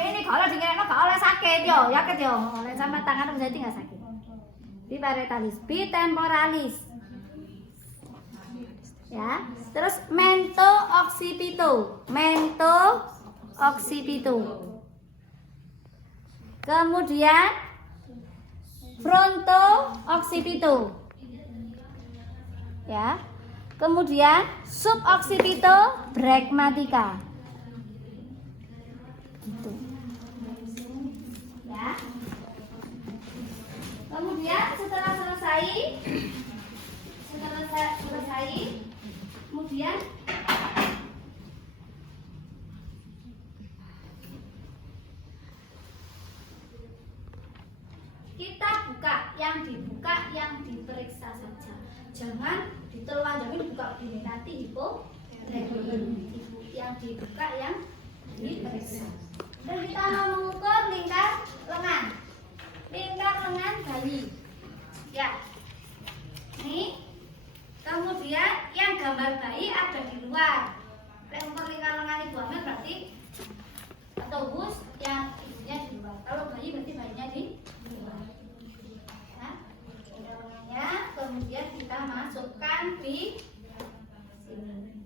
ini kalau dikira kalau sakit yo, yakin yo. Oleh sama tangan berarti nggak sakit. Biparetalis, bitemporalis. Ya, terus mento occipito. Kemudian fronto occipito. Ya. Kemudian suboccipito bregmatica. Gitu. Ya. Kemudian setelah selesai kemudian kita buka, yang dibuka yang diperiksa saja. Jangan ditelanjangi dibuka begini, nanti yang dibuka yang diperiksa. Dan kita mau mengukur lingkar lengan bayi. Ya, ini. Kemudian yang gambar bayi ada di luar. Ukur lingkar lengan ibu hamil berarti atau bus yang ibunya di luar. Kalau bayi berarti bayinya di luar. Nah, lengannya kemudian kita masukkan di sini.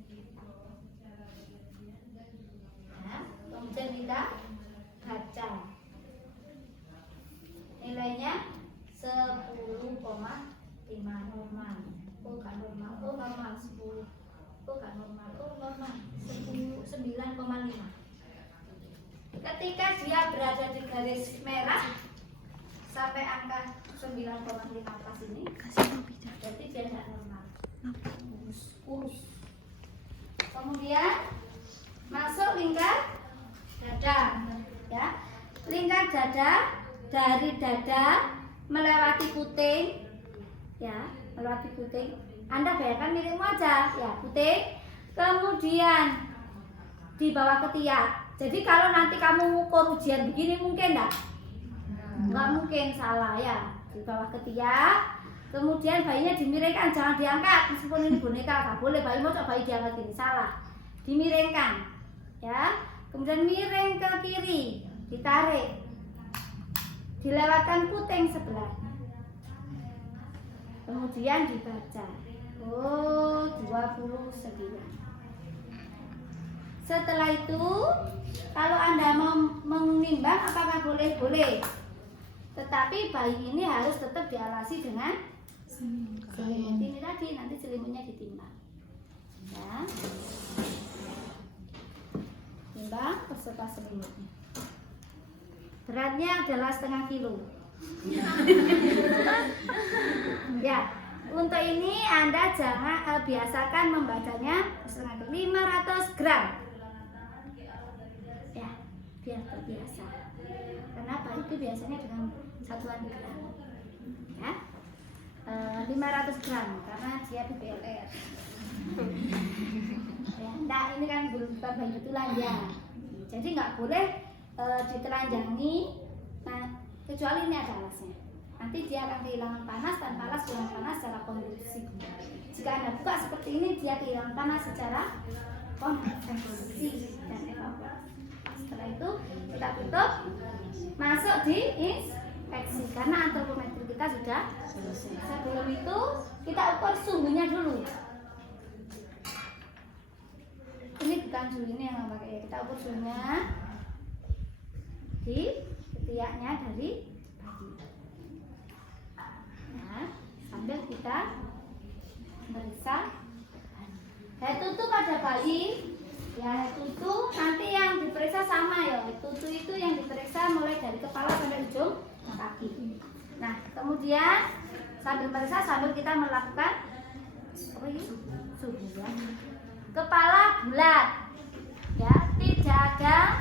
Nah, kemudian kita baca. Nilainya 10,5 normal. Oh kan normal, 10. Oh kan normal, normal. 9,5. Ketika dia berada di garis merah sampai angka 9,5 pas ini, berarti dia tidak normal. Kurus. Kemudian masuk lingkar dada, ya. Lingkar dada dari dada melewati puting, ya, melewati puting. Anda bayangkan milikmu aja, ya, puting. Kemudian di bawah ketiak. Jadi kalau nanti kamu ngukur ujian begini mungkin enggak? Enggak mungkin, salah ya. Di bawah ketiak. Kemudian bayinya dimiringkan, jangan diangkat. Meskipun ini boneka, enggak boleh bayi mau coba bayi diangkat ini, salah. Dimiringkan, ya. Kemudian miring ke kiri, ditarik. Dilewatkan puting sebelah. Kemudian dibaca. Oh, 29. Setelah itu, kalau Anda mau menimbang apakah boleh? Boleh. Tetapi bayi ini harus tetap dialasi dengan selimut ini tadi, nanti selimutnya ditimbang. Ya. Timbang beserta selimutnya. Beratnya adalah 0,5 kilo. Ya, untuk ini Anda jangan biasakan membacanya 500 gram. Ya, biar terbiasa. Kenapa? Itu biasanya dengan satuan gram. Ya, 500 gram karena dia BLR. Ya, nah ini kan belum bayi betulan ya. Jadi nggak boleh ditelanjangi, nah kecuali ini ada alasnya. Nanti dia akan kehilangan panas dan panas dengan panas secara konveksi. Jika Anda buka seperti ini, dia kehilangan panas secara konveksi dan evaporasi. Setelah itu kita tutup, masuk di inspeksi karena antropometri kita sudah selesai. Sebelum itu kita ukur sumbunya dulu. Ini bukan suhu ini yang pakai, kita ukur suhunya di ketiaknya dari bayi. Nah, sambil kita meriksa head tutu pada bayi. Ya, head tutu nanti yang diperiksa sama ya. Head tutu itu yang diperiksa mulai dari kepala sampai ujung kaki. Nah, kemudian sambil periksa sambil kita melakukan suhu ya. Kepala bulat, ya, tidak ada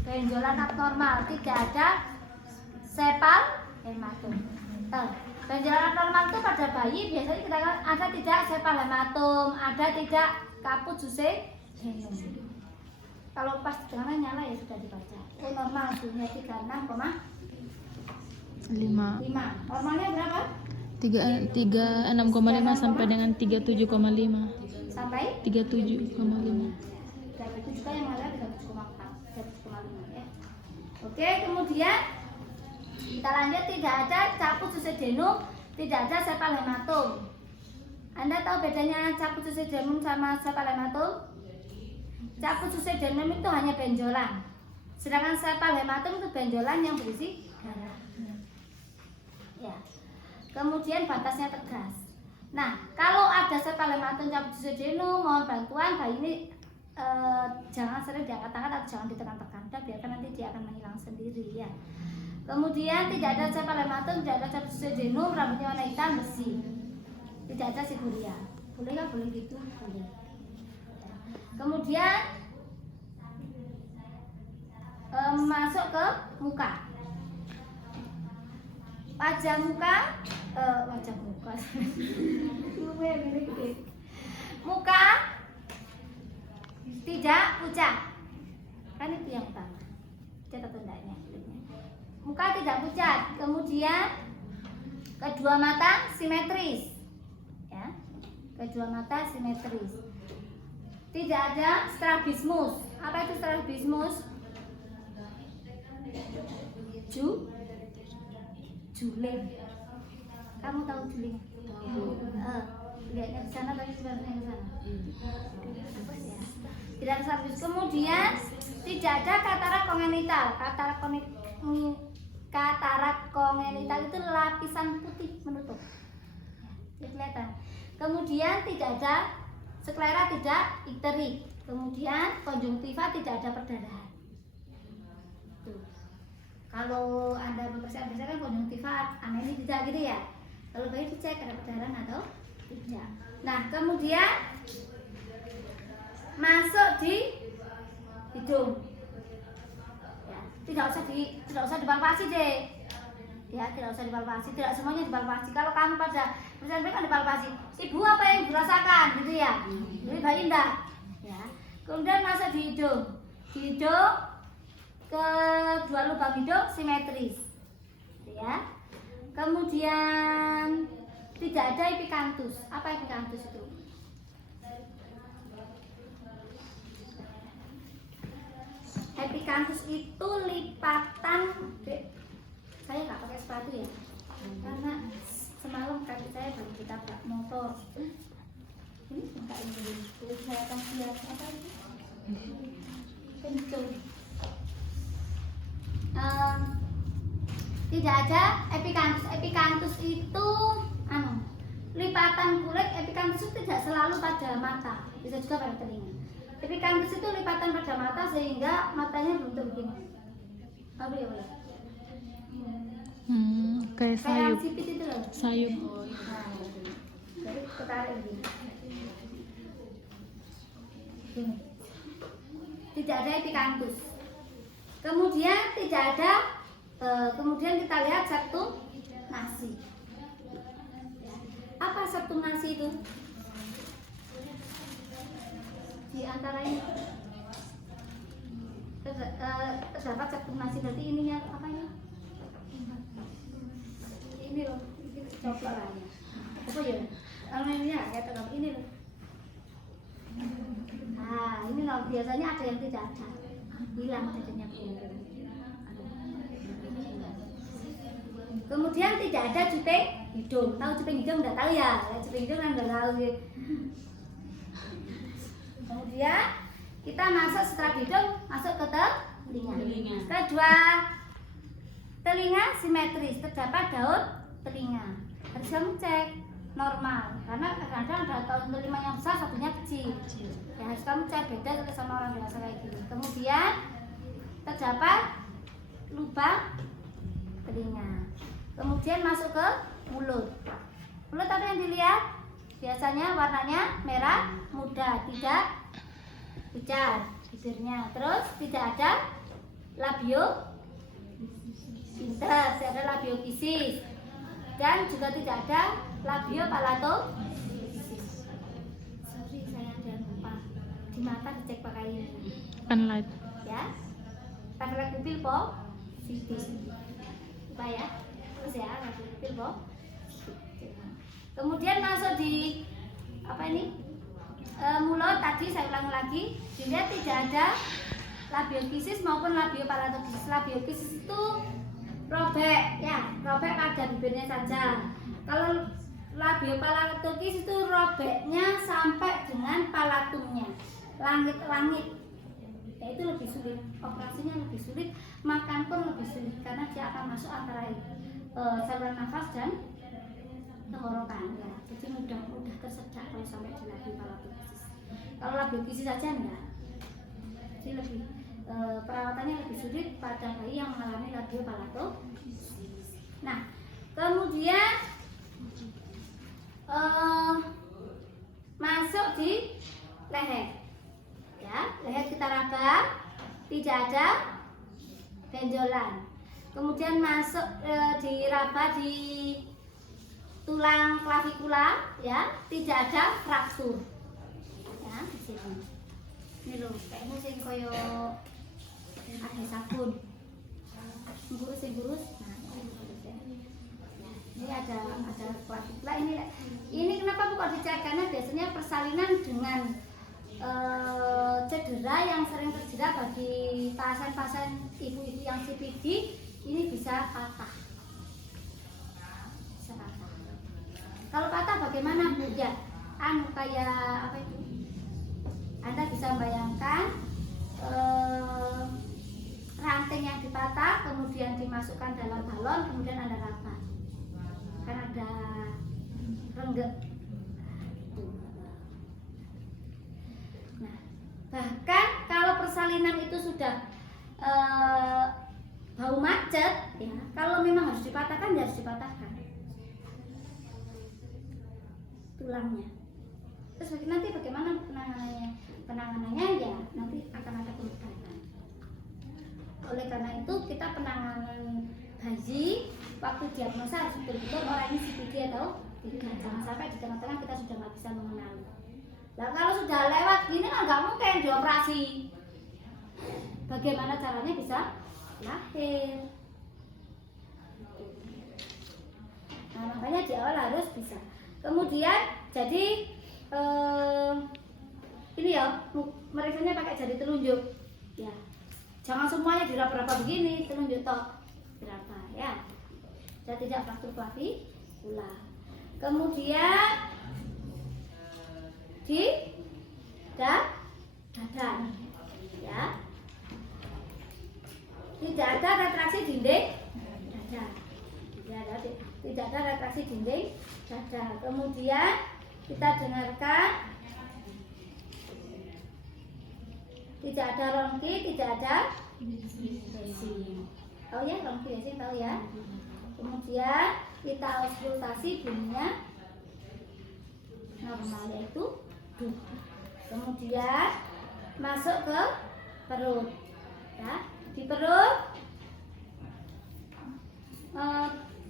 benjolan abnormal, tidak ada sepal hematom. Benjolan abnormal itu pada bayi biasanya kita ada tidak sepal hematom, ada tidak kaput juse genum. Kalau pas jangan nyala ya sudah dibaca. Oh, normal suhunya 36,5. Normalnya berapa? 36,5 sampai dengan 37,5. Sampai 37,5. itu juga yang ada 37,4, 37,5 ya. Oke, kemudian kita lanjut, tidak ada caput succedanum, tidak ada sepal hematum. Anda tahu bedanya caput succedanum sama sepal hematum? Caput succedanum itu hanya benjolan, sedangkan sepal hematum itu benjolan yang berisi darah. Ya. Kemudian batasnya tegas. Nah, kalau ada sepal hematum caput succedanum, mohon bantuan bayi ini jangan sering diangkat-angkat atau jangan ditekan-tekan. Udah, biarkan nanti dia akan menghilang sendiri ya. Kemudian tidak ada sepal hematum, tidak ada caput succedanum, rambutnya warna hitam bersih. Tidak ada siguria. Boleh nggak? Boleh gitu? Boleh. Kemudian masuk ke muka. Wajah muka, muka tidak pucat, kan itu yang utama. Catat tandanya. Muka tidak pucat, kemudian kedua mata simetris, ya, kedua mata simetris. Tidak ada strabismus. Apa itu strabismus? Juling. Kamu tahu juling? Lihatnya di sana tapi sebenarnya di sana. Tidak ada strabismus. Kemudian tidak ada katarak kongenital. Katarak kongenital itu lapisan putih menutup. Kelihatan. Kemudian tidak ada sklera, tidak ikterik. Kemudian konjungtiva, tidak ada perdarahan. Tuh. Kalau Anda mempersiapkan kan konjungtiva anemia tidak gitu ya. Kalau bayi dicek ada perdarahan atau tidak. Nah, kemudian masuk di hidung. Ya, tidak usah dipalpasi deh. Ya, tidak usah dipalpasi, tidak semuanya dipalpasi. Kalau kamu pada misalnya kan dipalpasi, ibu apa yang dirasakan gitu ya? Jadi bayi enggak. Ya. Kemudian masuk di hidung. Di hidung, kedua lubang hidung simetris. Ya. Kemudian tidak ada epikanthus. Apa epikanthus itu? Epikanthus itu lipatan. Saya nggak pakai sepatu ya, karena semalam kaki saya baru kita motor. Ini enggak ini, saya kasih lihat apa ini? Kencung. Tidak ada epikanthus. Epikanthus itu lipatan kulit. Epikanthus itu tidak selalu pada mata, bisa juga pada telinga. Epikanthus itu lipatan pada mata sehingga matanya bentuk begini. Apa ya, Pak? Kayak sayup. Sipit itu loh. Sayup. Nah, jadi ketarik begini. Gini. Tidak ada epikanthus. Kemudian tidak ada. Kemudian kita lihat septum nasi. Apa septum nasi itu? Di antara ini terdapat septum nasi. Berarti ininya apa ini? Ini loh, ini coplok lah ya. Apa ya? Namanya ya tetap ini loh. Nah, ini loh biasanya ada yang tidak ada. Hilang jadinya. Kemudian tidak ada cuping hidung. Tahu cuping hidung enggak tahu ya? Cuping hidung kan enggak tahu ya. Kemudian kita masuk setelah hidung masuk ke telinga. Kedua telinga simetris, terdapat daun telinga. Harus kamu cek normal, karena kadang-kadang ada daun telinga yang besar, satunya kecil. Ya, harus kamu cek beda sama orang dewasa kayak gini. Kemudian terdapat lubang telinga. Kemudian masuk ke mulut. Mulut apa yang dilihat? Biasanya warnanya merah muda, tidak pucat bibirnya. Terus tidak ada labio pinter, tidak ada labio kisis, dan juga tidak ada labio palato. Sorry, saya ada lupa. Di mata dicek pakai Penlight. ya. Pakai pupil positif. Lupa ya. Terus ya, pupil positif. Kemudian masuk di apa ini? Mulut tadi saya ulang lagi, dilihat tidak ada labiokisis maupun labiopalatokisis. Labiokisis itu robek ya, robek pada bibirnya saja. Kalau labiopalatokisis itu robeknya sampai dengan palatumnya, langit-langit. Ya, itu lebih sulit, operasinya lebih sulit, makan pun lebih sulit karena dia akan masuk antara saluran nafas dan tenggorokan ya. Jadi mudah tersedak kalau sampai di labiopalatokisis. Kalau labiokisis saja enggak. Jadi lebih perawatannya lebih sulit pada bayi yang mengalami labiopalatokisis. Nah, kemudian masuk di leher. Ya, leher kita raba, tidak ada benjolan. Kemudian masuk diraba di tulang klavikula, ya, tidak ada fraktur. Ya, di sini. Ini loh, kayaknya sing koyo ada sabun. Gurus. Nah, ini ada klavikula. Ini kenapa bukan dicek? Karena biasanya persalinan dengan cedera yang sering terjadi bagi pasien-pasien ibu-ibu yang CPD ini bisa patah. Kalau patah bagaimana Bu? Ya, kayak apa itu? Anda bisa membayangkan ranting yang dipatah, kemudian dimasukkan dalam balon, kemudian Anda raba. Kan ada renggek. Nah, bahkan kalau persalinan itu sudah bau macet, ya, kalau memang harus dipatahkan, ya harus dipatahkan tulangnya. Terus nanti bagaimana penanganannya? Penanganannya ya nanti akan ada pengobatan. Oleh karena itu kita penanganan bayi waktu diagnosa harus betul-betul orang ini CPD atau tidak. Jangan sampai di tengah-tengah kita sudah nggak bisa mengenali. Nah kalau sudah lewat gini kan nggak mungkin dioperasi. Bagaimana caranya bisa lahir? Nah makanya di awal harus bisa. Kemudian jadi ini ya, meriksanya pakai jari telunjuk. Ya, jangan semuanya diraba-raba begini, telunjuk tok diraba ya. Dan tidak fraktur klavikula. Kemudian di dada, ya. Tidak ada retraksi dinding dada. Tidak ada retraksi dinding dada. Kemudian kita dengarkan tidak ada rongki, tidak ada basing. Tahu ya rongki basing, tahu ya. Kemudian kita auskultasi bunyinya normal yaitu duh. Kemudian masuk ke perut. Ya, di perut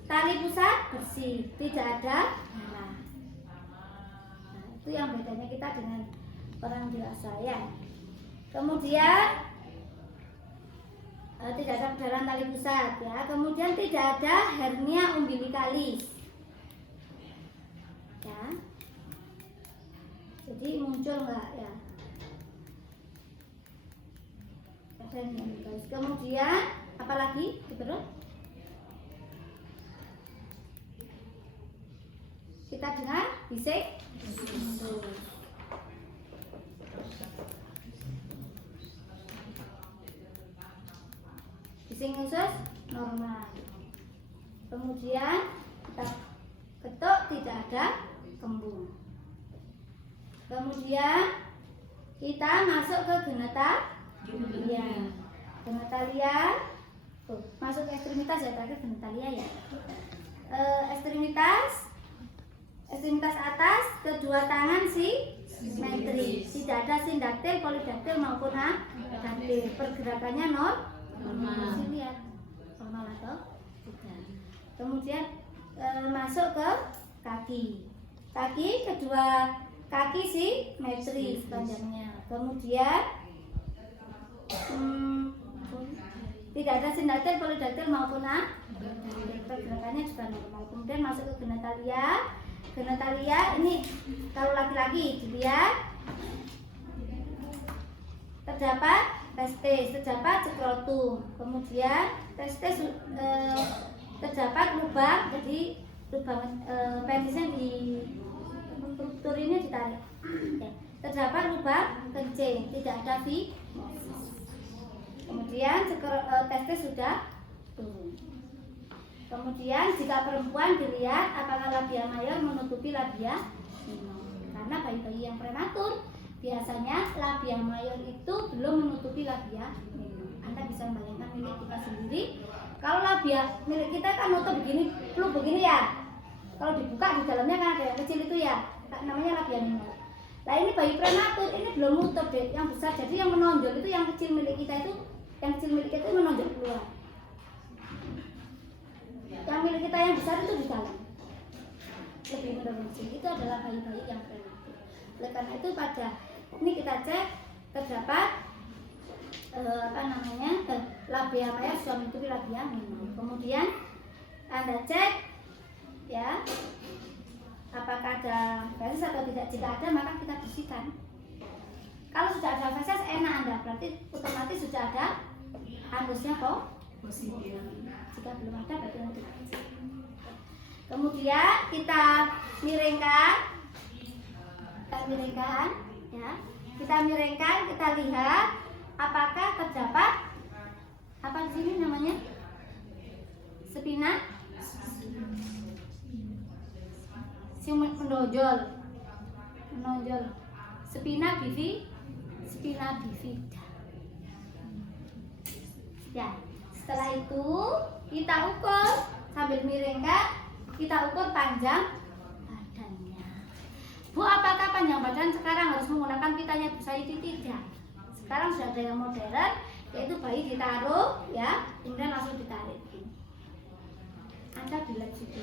tali pusat bersih, tidak ada darah. Nah, itu yang bedanya kita dengan orang dewasa ya. Kemudian tidak ada perdarahan tali pusat ya. Kemudian tidak ada hernia umbilikalis. Ya. Jadi muncul enggak ya? Hernia umbilikalis. Kemudian apalagi di perut? Kita dengar bising. Bising usus normal. Kemudian kita ketuk tidak ada kembung. Kemudian kita masuk ke genitalia. Genitalia, masuk ke ekstremitas ya, terakhir genitalia ya. Ekstremitas atas kedua tangan simetris. Tidak ada sindaktil, polidaktil maupun adaktil. Pergerakannya normal. Lihat normal atau tidak. Kemudian masuk ke kaki. Kedua kaki simetris panjangnya. Kemudian tidak ada sindaktil, polidaktil maupun adaktil. Pergerakannya juga normal. Kemudian masuk ke genitalia. Genitalia ini kalau laki-laki dilihat terdapat testis, terdapat skrotum. Kemudian testis terdapat lubang, jadi lubang penisnya di struktur ini ditarik. Ya. Terdapat lubang kencing, tidak ada fimosis. Kemudian testis sudah turun. Kemudian jika perempuan dilihat apakah labia mayor menutupi labia minor. Karena bayi-bayi yang prematur biasanya labia mayor itu belum menutupi labia minor. Anda bisa membayangkan milik kita sendiri. Kalau labia milik kita kan nutup begini, peluk begini ya. Kalau dibuka di dalamnya kan ada yang kecil itu ya, namanya labia minor. Nah ini bayi prematur ini belum nutup deh, yang besar. Jadi yang menonjol itu yang kecil milik kita itu, yang kecil milik kita itu menonjol keluar. Yang milik kita yang besar itu di dalam. Lebih menurunkan. Itu adalah bayi-bayi yang prematur. Oleh karena itu pada ini kita cek terdapat labia mayor sudah menutupi labia minor. Kemudian Anda cek ya apakah ada feses atau tidak. Jika ada maka kita bersihkan. Kalau sudah ada feses enak Anda, berarti otomatis sudah ada anusnya kok positif. Jika belum ada berarti nanti. Kemudian kita miringkan ya. Kita miringkan, kita lihat apakah terdapat apa di sini namanya? Spina menonjol. Spina bifida. Ya, setelah itu kita ukur sambil miringkan, kita ukur panjang badannya. Bu, apakah panjang badan sekarang harus menggunakan pitanya Bu Saidi? Tidak. Sekarang sudah ada yang modern, yaitu bayi ditaruh ya, kemudian langsung ditarik. Anda dilihat situ.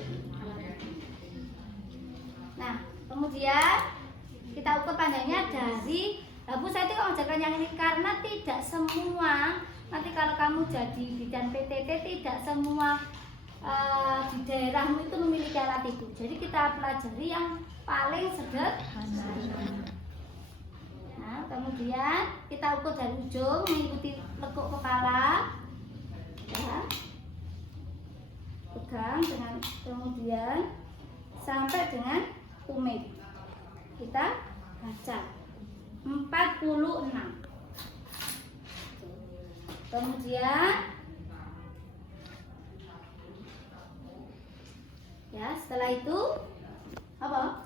Nah, kemudian kita ukur panjangnya dari Bu Saidi kok mengajarkan yang ini karena tidak semua. Nanti kalau kamu jadi bidan PTT tidak semua di daerahmu itu memiliki alat itu. Jadi kita pelajari yang paling sederhana. Nah, kemudian kita ukur dari ujung mengikuti lekuk kepala. Ya. Pegang dengan kemudian sampai dengan tumit. Kita baca 46. Kemudian ya setelah itu apa?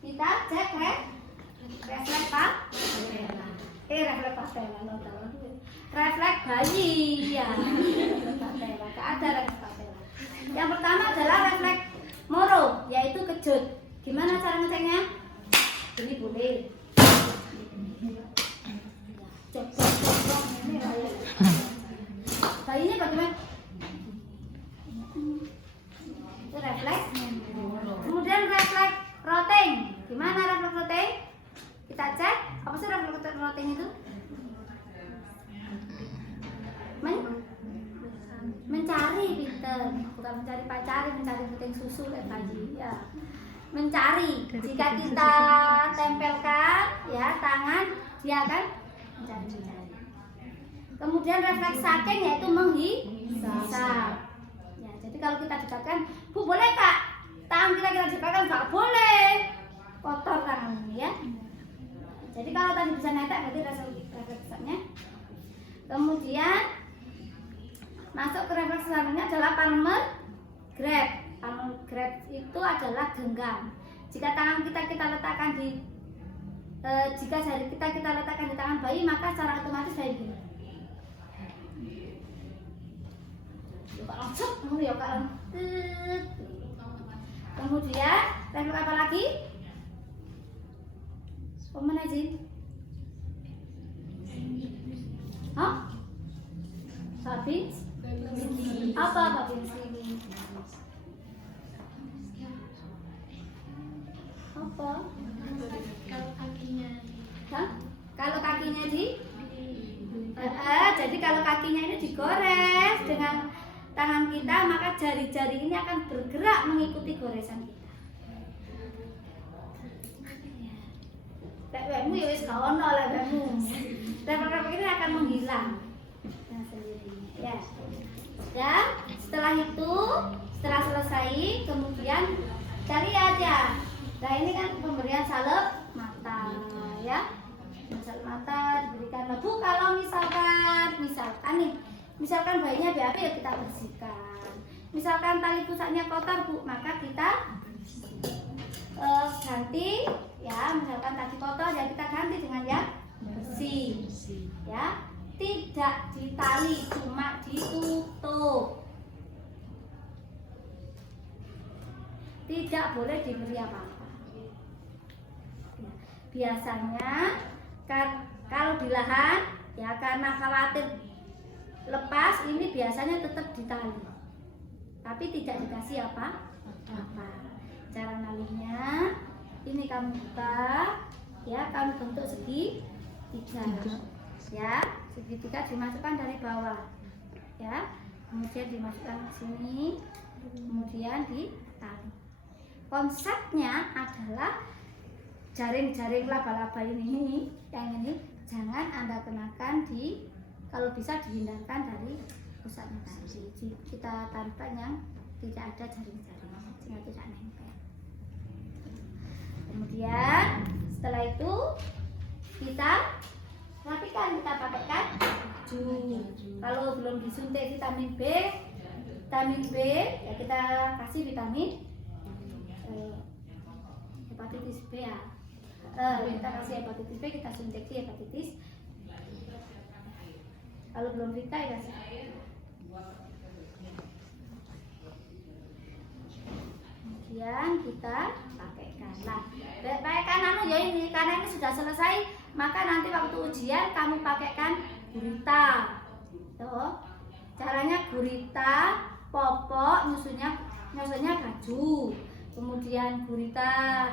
Kita cek refleks refleks bayi ya. Refleks ada refleks patella. Yang pertama adalah refleks moro, yaitu kejut. Gimana cara ngeceknya? Ini boleh. Bayinya bagaimana? Itu refleks. Kemudian refleks rotting. Gimana refleks rotting? Kita cek. Apa sih refleks rotting itu? Mencari pinter, bukan mencari pacar, mencari puting susu kayak bayi ya. Mencari. Jika kita tempelkan ya tangan, dia akan mencari. Kemudian refleks saking yaitu menghisap. Ya, jadi kalau kita dekatkan, Bu boleh Kak? Tangan kita dekatkan, nggak boleh. Kotor tangan ini ya. Jadi kalau tadi bisa netek berarti refleks hisapnya. Kemudian masuk ke refleks selanjutnya adalah palmar grab. Palmar grab itu adalah genggam. Jika tangan kita letakkan di jika jari kita letakkan di tangan bayi, maka secara otomatis bayi begini. Kemudian refleks apa lagi? Pemenang izin. Hah? Babin? Apa babin sini? Apa? Kalau kakinya. Hah? Kalau kakinya jadi kalau kakinya ini digores dengan tangan kita, maka jari-jari ini akan bergerak mengikuti goresan kita. Lek wekmu ya wis gak ono lek wekmu. Repot-repot ini akan menghilang dengan sendirinya. Ya. Dan setelah itu, setelah selesai, kemudian cari aja. Nah ini kan pemberian salep mata, ya. Salep mata diberikan lebu. Kalau misalkan bayinya BAB ya kita bersihkan. Misalkan tali pusatnya kotor Bu, maka kita ganti, ya. Misalkan tadi kotor ya kita ganti dengan yang bersih, ya. Tidak ditali, cuma ditutup. Tidak boleh diberi apa-apa. Ya, biasanya kalau di lahan ya karena khawatir lepas ini biasanya tetap ditali, tapi tidak dikasih apa-apa. Cara nalinya ini kamu buka, ya kamu bentuk segitiga, ya segitiga dimasukkan dari bawah, ya kemudian dimasukkan ke sini, kemudian ditali. Konsepnya adalah jaring-jaring laba-laba ini, yang ini jangan Anda kenakan kalau bisa dihindarkan dari pusatnya tadi. Kita taruhkan yang tidak ada jaring-jaring sehingga tidak nempel. Kemudian setelah itu kita rapikan, kita pakaikan baju. Kalau belum disuntik vitamin B ya kita kasih vitamin hepatitis B ya. Kita kasih hepatitis B, kita suntik hepatitis. Kalau belum kita ya kasih. Kemudian kita pakaikan. Nah, pakaikan ya ini karena ini sudah selesai, maka nanti waktu ujian kamu pakaikan gurita. Tuh. Caranya gurita, popok, nyusunnya baju. Kemudian gurita,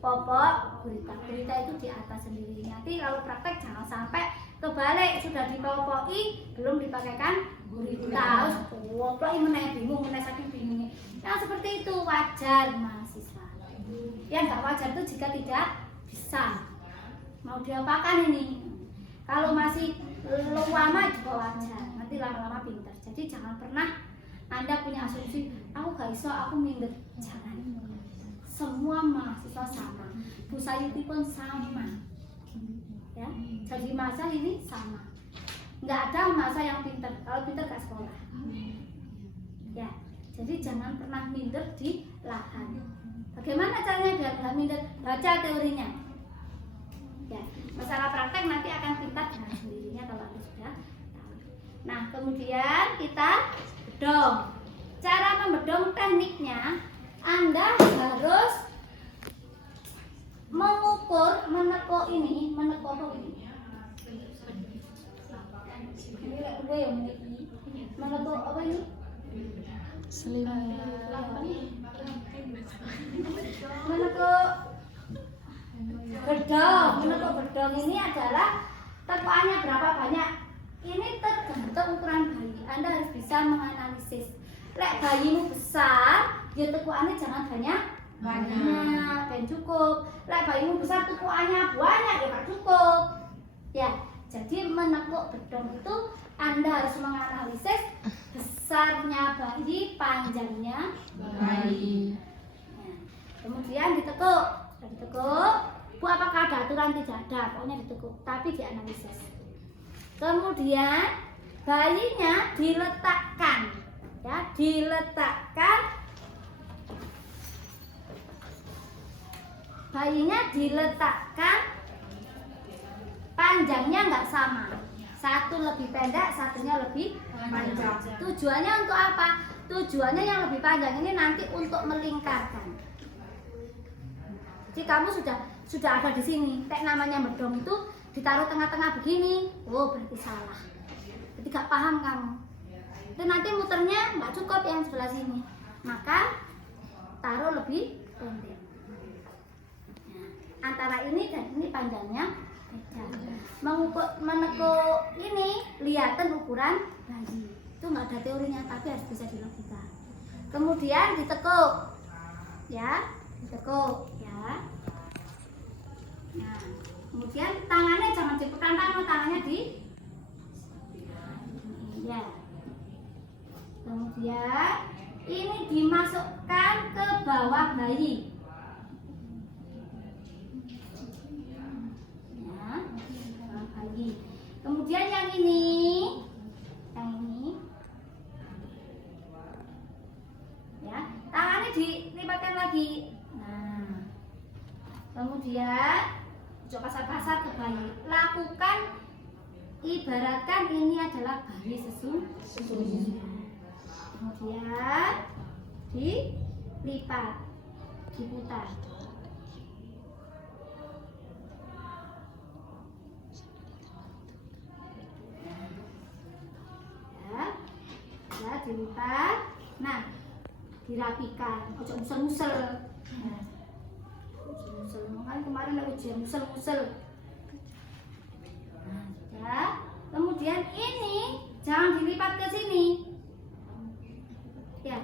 popok, gurita itu di atas sendiri. Nanti kalau praktek jangan sampai kebalik, sudah dipopoki belum dipakaikan gurita, terus popok ini bingung, saking bingungnya. Yang seperti itu wajar mahasiswa. Yang nggak wajar itu jika tidak bisa mau diapakan ini. Kalau masih lama juga wajar, nanti lama-lama pintar. Jadi jangan pernah Anda punya asumsi, aku gak iso, aku minder. Jangan. Semua mahasiswa sama, Bu Sayuti pun sama, ya. Jadi masa ini sama, nggak ada masa yang pintar. Kalau pintar gak sekolah, ya. Jadi jangan pernah minder di lahan. Bagaimana caranya biar nggak minder? Baca teorinya, ya. Masalah praktek nanti akan pintar dengan sendirinya kalau Anda sudah tahu. Nah kemudian kita bedong. Cara membedong tekniknya, Anda harus menekuk ini. Menekuk apa ini? Menekuk bedong ini adalah tekukannya berapa banyak. Ini tergantung ukuran bayi. Anda harus bisa menganalisis. Lek bayimu besar, ya tekukannya jangan banyak, dan cukup. Lek bayimu besar tekukannya banyak, ya gak cukup. Ya, jadi menekuk bedong itu Anda harus menganalisis besarnya bayi, panjangnya bayi. Nah, kemudian ditekuk. Bu apakah ada aturan? Tidak ada, pokoknya ditekuk, tapi dianalisis. Kemudian bayinya diletakkan, ya, diletakkan panjangnya nggak sama, satu lebih pendek, satunya lebih panjang. Tujuannya untuk apa? Tujuannya yang lebih panjang ini nanti untuk melingkarkan. Jadi kamu sudah ada di sini, namanya bedong itu ditaruh tengah-tengah begini, berarti salah. Jadi gak paham kamu. Itu nanti muternya nggak cukup yang sebelah sini, maka taruh lebih pendek. Nah, antara ini dan ini panjangnya beda. Menekuk ini lihatan ukuran bayi. Itu nggak ada teorinya, tapi harus bisa dilakukan. Kemudian ditekuk, ya, ditekuk, ya. Nah, Kemudian tangannya jangan ciputan tangannya di ya. Kemudian ini dimasukkan ke bawah bayi. Ya, bawah bayi. Kemudian yang ini, ya, tangannya dilipatkan lagi. Nah, kemudian coba kasar-kasar ke bayi. Lakukan ibaratkan ini adalah bayi sesungguhnya. Kemudian dilipat, diputar. Ya, dilipat. Nah, dirapikan. Ojo musel-musel. Nah, musel. Makanya kemarin ada ujian musel-musel. Nah, ya. Kemudian ini jangan dilipat ke sini. Ya,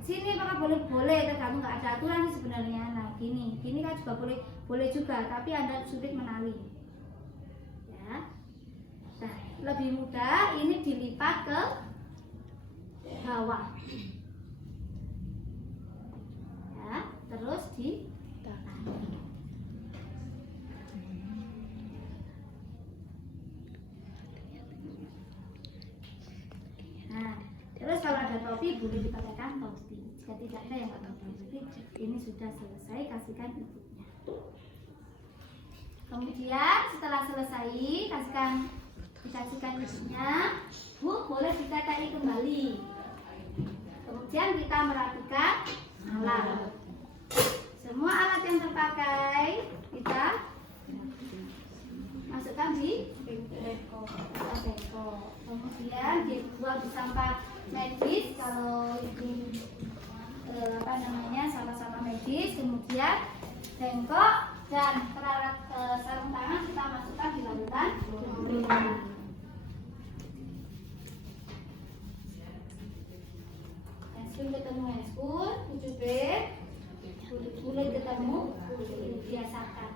sini apakah boleh tergantung, nggak ada aturan sih sebenarnya. Nah, gini kan juga boleh juga, tapi Anda sulit menali. Ya, nah lebih mudah ini dilipat ke bawah. Ya, terus ditarik. Nah, terus kalau ada topi boleh dipakaikan topi. Jika tidak ada yang pakai topi, ini sudah selesai, kasihkan ibunya. Kemudian setelah selesai dikasihkan ibunya, Bu boleh ditekai kembali. Kemudian kita merapikan alat. Semua alat yang terpakai kita masukkan di beko. Kemudian dibuang di sampah medis kalau ini sampah medis. Kemudian bengkok dan peralatan sarung tangan kita masukkan di larutan pemerintahan. Eskul ketemu eskul, kulit ketemu kulit, biasakan.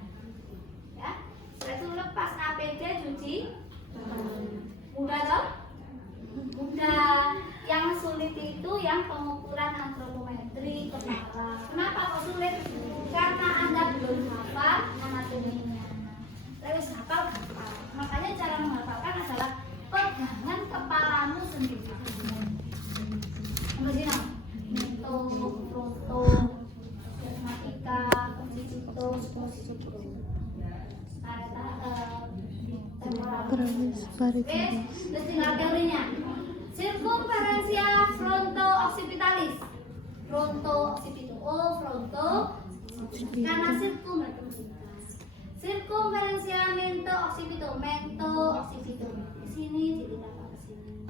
Ya, setelah itu lepas APD, cuci. Mudah toh? Mudah. Yang sulit itu yang pengukuran antropometri kepala. Kenapa kok sulit? Karena Anda belum hafal anatominya. Terus hafal. Makanya cara menghafalkan adalah pegangan kepalamu sendiri. Kemudian mento, fronto, matematika, posisi terus tinggal teorinya. Circumferentia fronto-occipitalis. Karena circumferentia mento-occipito. Di sini dilihat ke sini.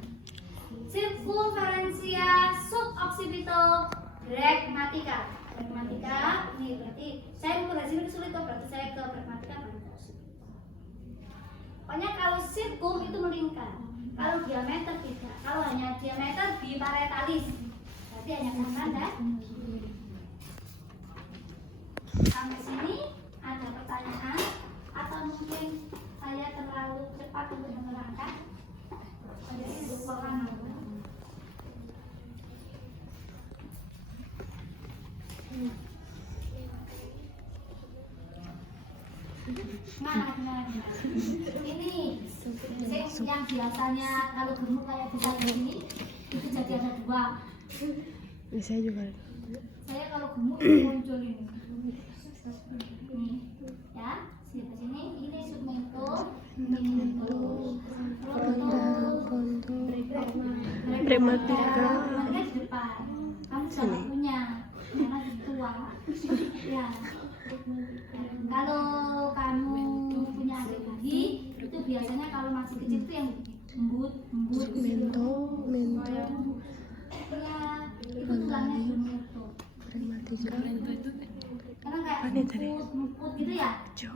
Circumferentia sub-occipito pragmatica. Ini berarti saya mulai sini sulit kok, berarti saya ke pragmatica paling sulit. Pokoknya kalau sirkum itu melingkar, kalau diameter tidak. Kalau hanya diameter biparetalis, berarti hanya kanan dan kiri. Sampai sini ada pertanyaan atau mungkin saya terlalu cepat untuk menerangkan? Jadi lupakan. Nah, ini yang biasanya kalau gemuk kayak bisa begini, itu jadi ada dua. Saya juga. Saya kalau gemuk muncul ini. Nih, ya, sini ini submento, fronto, pragmatica. Pragmatica di depan. Kamu sudah punya, karena tua. Ya. Kalau kamu punya adik lagi, itu biasanya kalau masih kecil itu yang embut, mento, ya, itu tulangnya bermutu. Karena kayak emput gitu ya. Itu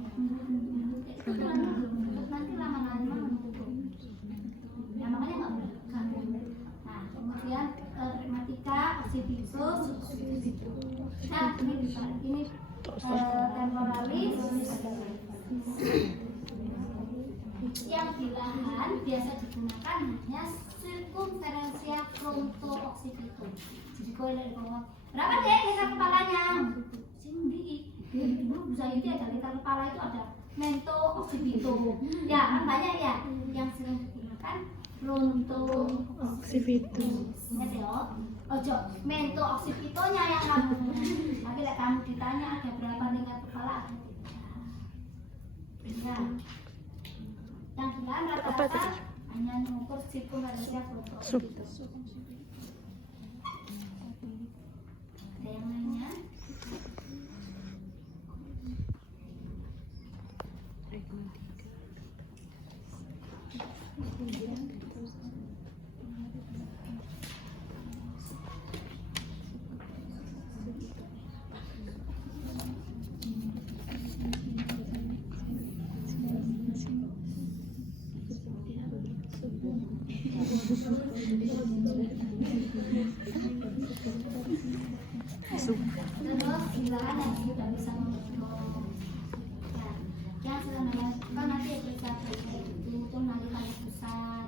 tulangnya bermutu, nanti lama-lama membentuk. Ya makanya nggak boleh. Nah, kemudian pragmatica, occipito, suboccipito. Nah, ini temporalis, Yang di lahan biasa digunakan hanya circumferentia fronto-occipital. Jadi kalau dari bawah, berapa deh lingkar kepalanya? Sini dulu bisa ini ada lingkar kepala itu ada mento occipito. Ya kan banyak ya. Yang sering digunakan fronto Oksivito. ingat ya. Ojo mento occipitonya yang kamu. Nanti lah kamu ditanya ada berapa lingkar kepala. Ya. Yang di lahan rata-rata hanya mengukur circumferentia fronto-occipital. Ada yang lainnya? Terus silakan yang sudah bisa menghitung. Ya, yang sebenarnya kan nanti periksa itu tuh nanti tanya pusat.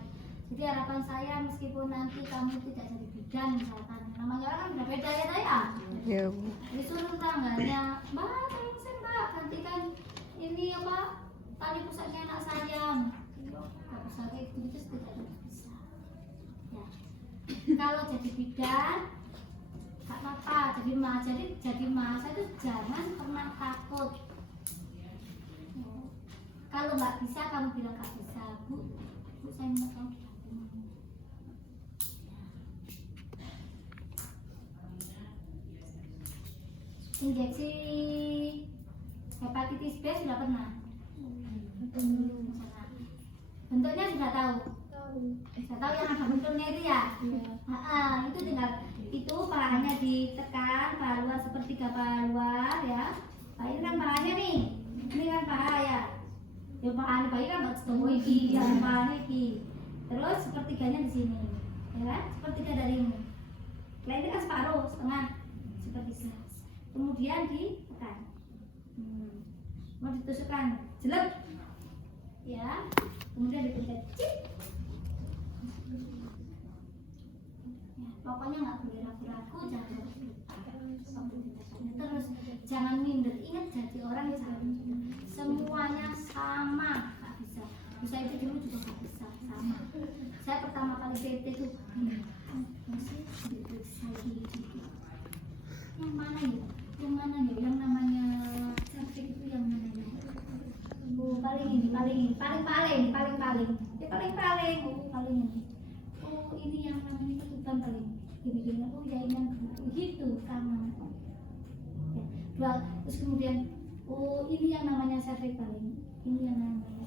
Jadi harapan saya meskipun nanti kamu tidak jadi bidan misalkan, namanya kan udah beda ya saya. Ya, Bu. Disuruh tetangganya, mbak, tolong saya mbak gantikan ini apa tali pusatnya anak saya. Nggak bisa kayak gitu terus tidak bisa. Ya. Kalau jadi bidan gak apa-apa, jadi masa itu jangan pernah takut. Kalau nggak bisa kamu bilang nggak bisa, bu saya mau tahu. Injeksi hepatitis B sudah pernah? Bentuknya sudah tahu? Sudah tahu yang ada bentuknya itu ya? Itu tinggal itu pahanya ditekan paha luar sepertiga paha luar ya. Nah, ini kan pahanya nih. Ini kan paha ya. Ya pahanya bayi kan buat setengah iki, ya pahanya iki. Terus sepertiganya di sini. Ya kan? Sepertiga dari ini. Nah, ini kan separuh, setengah. Sepertiga. Kemudian ditekan. Mau ditusukkan. Jelek. Ya. Kemudian dipencet. Cip. Pokoknya nggak boleh ragu-ragu, jangan terus jangan minder. Ingat jadi orang yang semuanya sama, nggak bisa. Bisa itu dulu juga nggak bisa sama. Saya pertama kali PT itu masih diperiksa yang mana ya? Yang mana ya? Yang namanya cantik itu yang mana ya? Oh, paling ini. Oh, ini yang namanya ketuban paling gini. Oh ya ini yang begitu sama ya. Terus kemudian oh ini yang namanya cervix paling, ini yang namanya